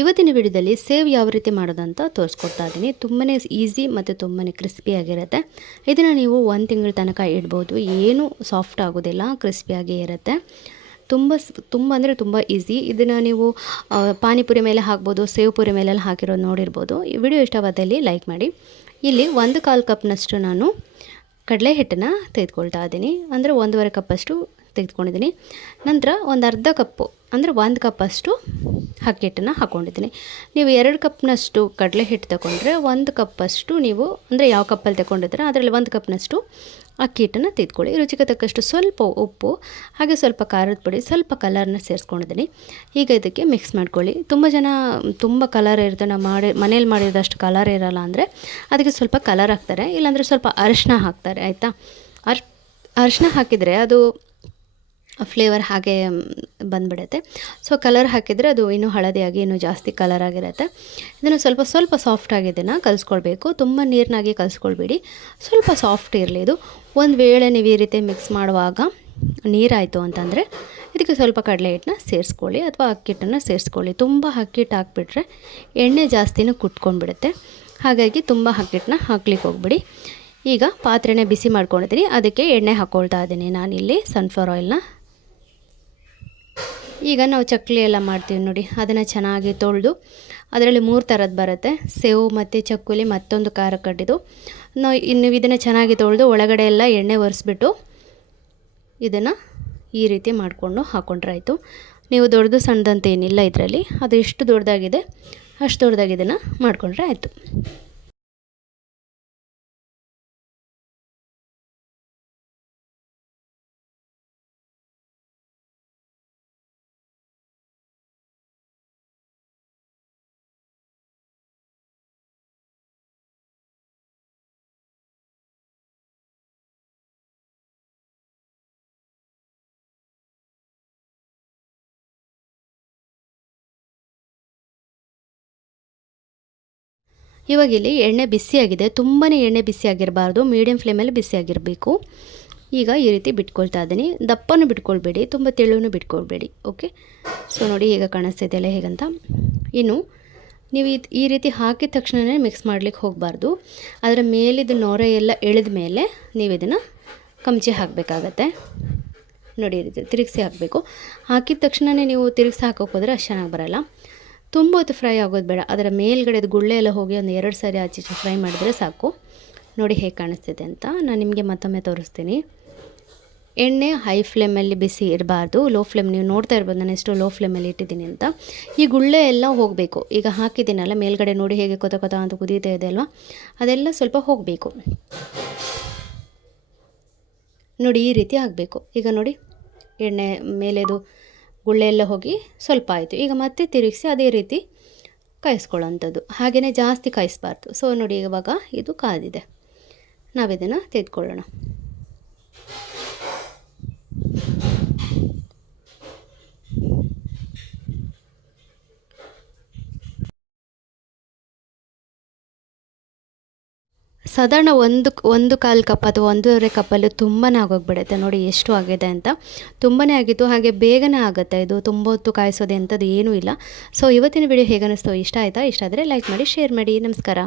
ಇವತ್ತಿನ ವಿಡಿಯೋದಲ್ಲಿ ಸೇವ್ ಯಾವ ರೀತಿ ಮಾಡೋದಂತ ತೋರಿಸ್ಕೊಡ್ತಾ ಇದ್ದೀನಿ. ತುಂಬಾ ಈಸಿ ಮತ್ತು ತುಂಬಾ ಕ್ರಿಸ್ಪಿಯಾಗಿರುತ್ತೆ. ಇದನ್ನು ನೀವು 1 ತಿಂಗಳ ತನಕ ಇಡ್ಬೋದು. ಏನು ಸಾಫ್ಟ್ ಆಗೋದಿಲ್ಲ, ಕ್ರಿಸ್ಪಿಯಾಗೇ ಇರುತ್ತೆ. ತುಂಬ ಅಂದರೆ ತುಂಬ ಈಸಿ. ಇದನ್ನು ನೀವು ಪಾನಿಪುರಿ ಮೇಲೆ ಹಾಕ್ಬೋದು, ಸೇವ್ ಪುರಿ ಮೇಲೆಲ್ಲ ಹಾಕಿರೋದು ನೋಡಿರ್ಬೋದು. ಈ ವಿಡಿಯೋ ಇಷ್ಟವಾದಲ್ಲಿ ಲೈಕ್ ಮಾಡಿ. ಇಲ್ಲಿ 1/4 ಕಪ್ನಷ್ಟು ನಾನು ಕಡಲೆ ಹಿಟ್ಟನ್ನು ತೆಗೆದುಕೊಳ್ತಾ ಇದ್ದೀನಿ. ಅಂದರೆ 1.5 ಕಪ್ಪಷ್ಟು ತೆಗೆದುಕೊಂಡಿದ್ದೀನಿ. ನಂತರ ಒಂದು ಅರ್ಧ ಕಪ್ಪು ಅಂದರೆ 1 ಕಪ್ಪಷ್ಟು ಅಕ್ಕಿ ಹಿಟ್ಟನ್ನು ಹಾಕ್ಕೊಂಡಿದ್ದೀನಿ. ನೀವು 2 ಕಪ್ನಷ್ಟು ಕಡಲೆ ಹಿಟ್ಟು ತಗೊಂಡ್ರೆ 1 ಕಪ್ಪಷ್ಟು ನೀವು ಅಂದರೆ ಯಾವ ಕಪ್ಪಲ್ಲಿ ತಗೊಂಡಿದ್ರೆ ಅದರಲ್ಲಿ 1 ಕಪ್ನಷ್ಟು ಅಕ್ಕಿ ಹಿಟ್ಟನ್ನು ತೆಗೆದುಕೊಳ್ಳಿ. ರುಚಿಗೆ ತಕ್ಕಷ್ಟು ಸ್ವಲ್ಪ ಉಪ್ಪು, ಹಾಗೆ ಸ್ವಲ್ಪ ಖಾರದ ಪುಡಿ, ಸ್ವಲ್ಪ ಕಲರ್ನ ಸೇರಿಸ್ಕೊಂಡಿದ್ದೀನಿ. ಈಗ ಇದಕ್ಕೆ ಮಿಕ್ಸ್ ಮಾಡ್ಕೊಳ್ಳಿ. ತುಂಬ ಜನ ತುಂಬ ಕಲರ್ ಇರುತ್ತೆ, ನಾವು ಮನೇಲಿ ಮಾಡಿರೋದಷ್ಟು ಕಲರ್ ಇರೋಲ್ಲ ಅಂದರೆ ಅದಕ್ಕೆ ಸ್ವಲ್ಪ ಕಲರ್ ಹಾಕ್ತಾರೆ, ಇಲ್ಲಾಂದರೆ ಸ್ವಲ್ಪ ಅರಿಶಿನ ಹಾಕ್ತಾರೆ. ಆಯಿತಾ? ಅರಿಶಿನ ಹಾಕಿದರೆ ಅದು ಫ್ಲೇವರ್ ಹಾಗೆ ಬಂದುಬಿಡುತ್ತೆ. ಸೊ ಕಲರ್ ಹಾಕಿದರೆ ಅದು ಇನ್ನೂ ಹಳದಿಯಾಗಿ ಇನ್ನೂ ಜಾಸ್ತಿ ಕಲರ್ ಆಗಿರುತ್ತೆ. ಇದನ್ನು ಸ್ವಲ್ಪ ಸಾಫ್ಟಾಗಿ ಇದನ್ನು ಕಲಿಸ್ಕೊಳ್ಬೇಕು. ತುಂಬ ನೀರಿನಾಗಿ ಕಲಿಸ್ಕೊಳ್ಬೇಡಿ, ಸ್ವಲ್ಪ ಸಾಫ್ಟ್ ಇರಲಿ ಇದು. ಒಂದು ವೇಳೆ ನೀವು ಈ ರೀತಿ ಮಿಕ್ಸ್ ಮಾಡುವಾಗ ನೀರಾಯಿತು ಅಂತಂದರೆ ಇದಕ್ಕೆ ಸ್ವಲ್ಪ ಕಡಲೆ ಹಿಟ್ಟನ್ನ ಸೇರಿಸ್ಕೊಳ್ಳಿ ಅಥವಾ ಅಕ್ಕಿ ಹಿಟ್ಟನ್ನು ಸೇರಿಸ್ಕೊಳ್ಳಿ. ತುಂಬ ಅಕ್ಕಿ ಹಿಟ್ಟು ಹಾಕ್ಬಿಟ್ರೆ ಎಣ್ಣೆ ಜಾಸ್ತಿನೂ ಕುಟ್ಕೊಂಡ್ಬಿಡುತ್ತೆ. ಹಾಗಾಗಿ ತುಂಬ ಅಕ್ಕಿ ಹಿಟ್ಟನ್ನ ಹಾಕ್ಲಿಕ್ಕೆ ಹೋಗ್ಬಿಡಿ. ಈಗ ಪಾತ್ರೆನೇ ಬಿಸಿ ಮಾಡ್ಕೊಂಡಿದ್ದೀನಿ, ಅದಕ್ಕೆ ಎಣ್ಣೆ ಹಾಕ್ಕೊಳ್ತಾ ಇದ್ದೀನಿ ನಾನಿಲ್ಲಿ ಸನ್ಫ್ಲವರ್ ಆಯಿಲ್ನ. ಈಗ ನಾವು ಚಕ್ಕಲಿ ಎಲ್ಲ ಮಾಡ್ತೀವಿ ನೋಡಿ, ಅದನ್ನು ಚೆನ್ನಾಗಿ ತೊಳೆದು ಅದರಲ್ಲಿ 3 ಥರದ್ದು ಬರುತ್ತೆ, ಸೇವು ಮತ್ತು ಚಕ್ಕುಲಿ ಮತ್ತೊಂದು ಖಾರ ಕಡ್ಡಿದು. ನೀವು ಇದನ್ನು ಚೆನ್ನಾಗಿ ತೊಳೆದು ಒಳಗಡೆ ಎಲ್ಲ ಎಣ್ಣೆ ಒರೆಸ್ಬಿಟ್ಟು ಇದನ್ನು ಈ ರೀತಿ ಮಾಡಿಕೊಂಡು ಹಾಕ್ಕೊಂಡ್ರಾಯ್ತು. ನೀವು ದೊಡ್ಡದು ಸಣ್ಣದಂತ ಏನಿಲ್ಲ ಇದರಲ್ಲಿ, ಅದು ಎಷ್ಟು ದೊಡ್ಡದಾಗಿದೆ ಅಷ್ಟು ದೊಡ್ಡದಾಗಿ ಇದನ್ನು ಮಾಡಿಕೊಂಡ್ರೆ ಆಯಿತು. ಇವಾಗ ಇಲ್ಲಿ ಎಣ್ಣೆ ಬಿಸಿಯಾಗಿದೆ, ತುಂಬಾ ಎಣ್ಣೆ ಬಿಸಿಯಾಗಿರಬಾರ್ದು, ಮೀಡಿಯಮ್ ಫ್ಲೇಮಲ್ಲಿ ಬಿಸಿಯಾಗಿರಬೇಕು. ಈಗ ಈ ರೀತಿ ಬಿಟ್ಕೊಳ್ತಾ ಇದ್ದೀನಿ. ದಪ್ಪನೂ ಬಿಟ್ಕೊಳ್ಬೇಡಿ, ತುಂಬ ತೆಳುವೂ ಬಿಟ್ಕೊಳ್ಬೇಡಿ. ಓಕೆ, ಸೊ ನೋಡಿ ಈಗ ಕಾಣಿಸ್ತಿದೆಯಲ್ಲ ಹೇಗಂತ. ಇನ್ನು ನೀವು ಈ ರೀತಿ ಹಾಕಿದ ತಕ್ಷಣವೇ ಮಿಕ್ಸ್ ಮಾಡಲಿಕ್ಕೆ ಹೋಗಬಾರ್ದು. ಅದರ ಮೇಲಿದ್ದು ನೊರೆ ಎಲ್ಲ ಎಳೆದ ಮೇಲೆ ನೀವು ಇದನ್ನು ಕಮ್ಚಿ ಹಾಕಬೇಕಾಗತ್ತೆ. ನೋಡಿ ಈ ರೀತಿ ತಿರುಗಿಸಿ ಹಾಕಬೇಕು. ಹಾಕಿದ ತಕ್ಷಣವೇ ನೀವು ತಿರುಗಿಸಿ ಹಾಕೋಕೆ ಹೋದರೆ ಅಷ್ಟು ಚೆನ್ನಾಗಿ ಬರೋಲ್ಲ. ತುಂಬ ಹೊತ್ತು ಫ್ರೈ ಆಗೋದು ಬೇಡ, ಅದರ ಮೇಲ್ಗಡೆದು ಗುಳ್ಳೆ ಎಲ್ಲ ಹೋಗಿ ಒಂದು 2 ಸಾರಿ ಆಚೆ ಫ್ರೈ ಮಾಡಿದರೆ ಸಾಕು. ನೋಡಿ ಹೇಗೆ ಕಾಣಿಸ್ತಿದೆ ಅಂತ ನಾನು ನಿಮಗೆ ಮತ್ತೊಮ್ಮೆ ತೋರಿಸ್ತೀನಿ. ಎಣ್ಣೆ ಹೈ ಫ್ಲೇಮಲ್ಲಿ ಬಿಸಿ ಇರಬಾರ್ದು, ಲೋ ಫ್ಲೇಮ್. ನೀವು ನೋಡ್ತಾ ಇರ್ಬೋದು ನಾನು ಎಷ್ಟು ಲೋ ಫ್ಲೇಮಲ್ಲಿ ಇಟ್ಟಿದ್ದೀನಿ ಅಂತ. ಈ ಗುಳ್ಳೆ ಎಲ್ಲ ಹೋಗಬೇಕು. ಈಗ ಹಾಕಿದ್ದೀನಲ್ಲ ಮೇಲ್ಗಡೆ ನೋಡಿ ಹೇಗೆ ಕೊತ ಅಂತ ಕುದೀತಾ ಇದೆ ಅಲ್ವಾ, ಅದೆಲ್ಲ ಸ್ವಲ್ಪ ಹೋಗಬೇಕು. ನೋಡಿ ಈ ರೀತಿ ಆಗಬೇಕು. ಈಗ ನೋಡಿ ಎಣ್ಣೆ ಮೇಲೆದು ಗುಳ್ಳೆ ಎಲ್ಲ ಹೋಗಿ ಸ್ವಲ್ಪ ಆಯಿತು. ಈಗ ಮತ್ತೆ ತಿರುಗಿಸಿ ಅದೇ ರೀತಿ ಕಾಯಿಸ್ಕೊಳ್ಳೋಂಥದ್ದು, ಹಾಗೆಯೇ ಜಾಸ್ತಿ ಕಾಯಿಸಬಾರ್ದು. ಸೊ ನೋಡಿ ಇವಾಗ ಇದು ಕಾದಿದೆ, ನಾವಿದನ್ನು ತೆಗೆದುಕೊಳ್ಳೋಣ. ಸಾಧಾರಣ ಒಂದು ಕಾಲು ಕಪ್ ಅಥವಾ 1.5 ಕಪ್ಪಲ್ಲಿ ತುಂಬಾ ಆಗೋಗ್ಬಿಡುತ್ತೆ. ನೋಡಿ ಎಷ್ಟು ಆಗಿದೆ ಅಂತ, ತುಂಬಾ ಆಗಿತ್ತು. ಹಾಗೆ ಬೇಗನೆ ಆಗುತ್ತೆ ಇದು, ತುಂಬ ಹೊತ್ತು ಕಾಯಿಸೋದೆ ಅಂಥದ್ದು ಏನೂ ಇಲ್ಲ. ಸೊ ಇವತ್ತಿನ ವಿಡಿಯೋ ಹೇಗೆ ಅನ್ನಿಸ್ತು, ಇಷ್ಟ ಆಯಿತಾ? ಇಷ್ಟ ಆದರೆ ಲೈಕ್ ಮಾಡಿ, ಶೇರ್ ಮಾಡಿ. ನಮಸ್ಕಾರ.